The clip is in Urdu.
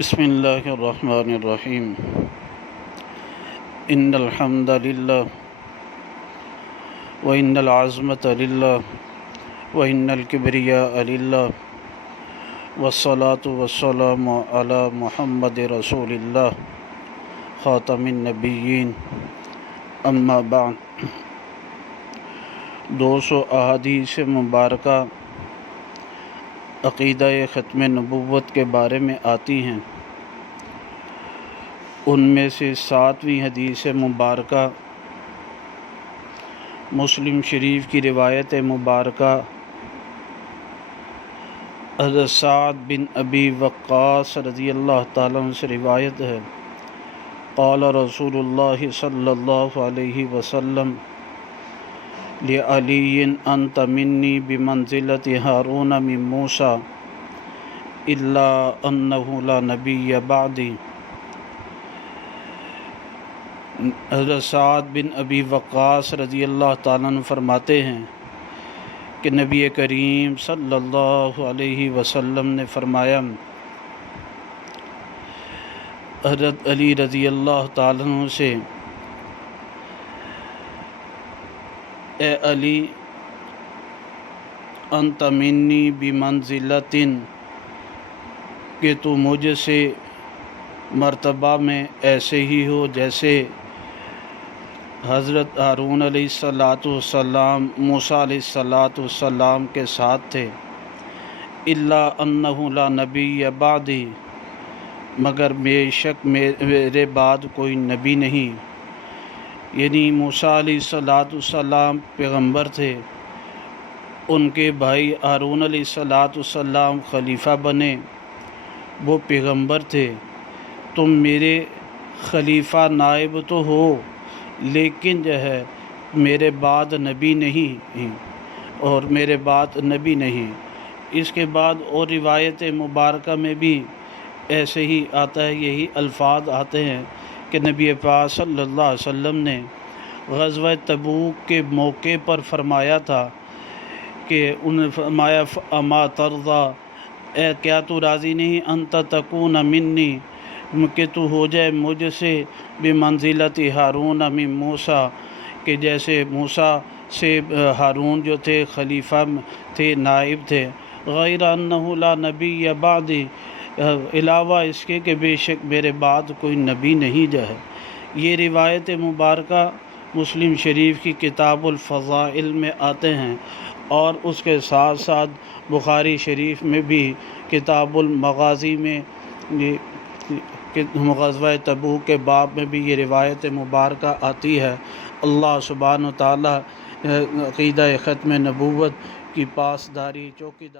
بسم اللہ الرحمن الرحیم ان الحمد للہ وان العظمۃ للہ وان الکبریاء للہ والصلاة والسلام علی محمد رسول اللہ خاتم النبیین اما بعد 200 احادیث مبارکہ عقیدہ ختم نبوت کے بارے میں آتی ہیں۔ ان میں سے 7ویں حدیث مبارکہ مسلم شریف کی روایت مبارکہ حضرت سعد بن ابی وقاص رضی اللہ تعالیٰ عنہ سے روایت ہے، قال رسول اللہ صلی اللہ علیہ وسلم لعلی انت منی بمنزلت ہارون من موسیٰ الا انہ لا نبی بعدی۔ حضرت سعد بن ابی وقاص رضی اللہ تعالیٰ عنہ فرماتے ہیں کہ نبی کریم صلی اللہ علیہ وسلم نے فرمایا، حضرت علی رضی اللہ تعالیٰ عنہ سے، اے علی انت منی بمنزلت، کہ تو مجھ سے مرتبہ میں ایسے ہی ہو جیسے حضرت ہارون علیہ السلام موسیٰ علیہ السلام کے ساتھ تھے، الا انہ لا نبی بعدی، مگر بے شک میرے بعد کوئی نبی نہیں۔ یعنی موسیٰ علیہ السلام پیغمبر تھے، ان کے بھائی ہارون علیہ السلام خلیفہ بنے، وہ پیغمبر تھے۔ تم میرے خلیفہ نائب تو ہو لیکن جو ہے میرے بعد نبی نہیں، اور میرے بعد نبی نہیں۔ اس کے بعد اور روایت مبارکہ میں بھی ایسے ہی آتا ہے، یہی الفاظ آتے ہیں کہ نبی پاک صلی اللہ علیہ وسلم نے غزوہ تبوک کے موقع پر فرمایا تھا کہ انہوں نے فرمایا اما ترضیٰ، اے کیا تو راضی نہیں، انت تکون منی، کہ تو ہو جائے مجھ سے بمنزلت ہارون من موسیٰ، کہ جیسے موسیٰ سے ہارون جو تھے خلیفہ تھے، نائب تھے، غیر انہ لا نبی بعدی، علاوہ اس کے کہ بے شک میرے بعد کوئی نبی نہیں جو ہے۔ یہ روایت مبارکہ مسلم شریف کی کتاب الفضائل میں آتے ہیں، اور اس کے ساتھ ساتھ بخاری شریف میں بھی کتاب المغازی میں غزوہ تبوک کے باب میں بھی یہ روایت مبارکہ آتی ہے۔ اللہ سبحانہ و تعالیٰ عقیدہ ختم نبوت کی پاسداری چوکیداری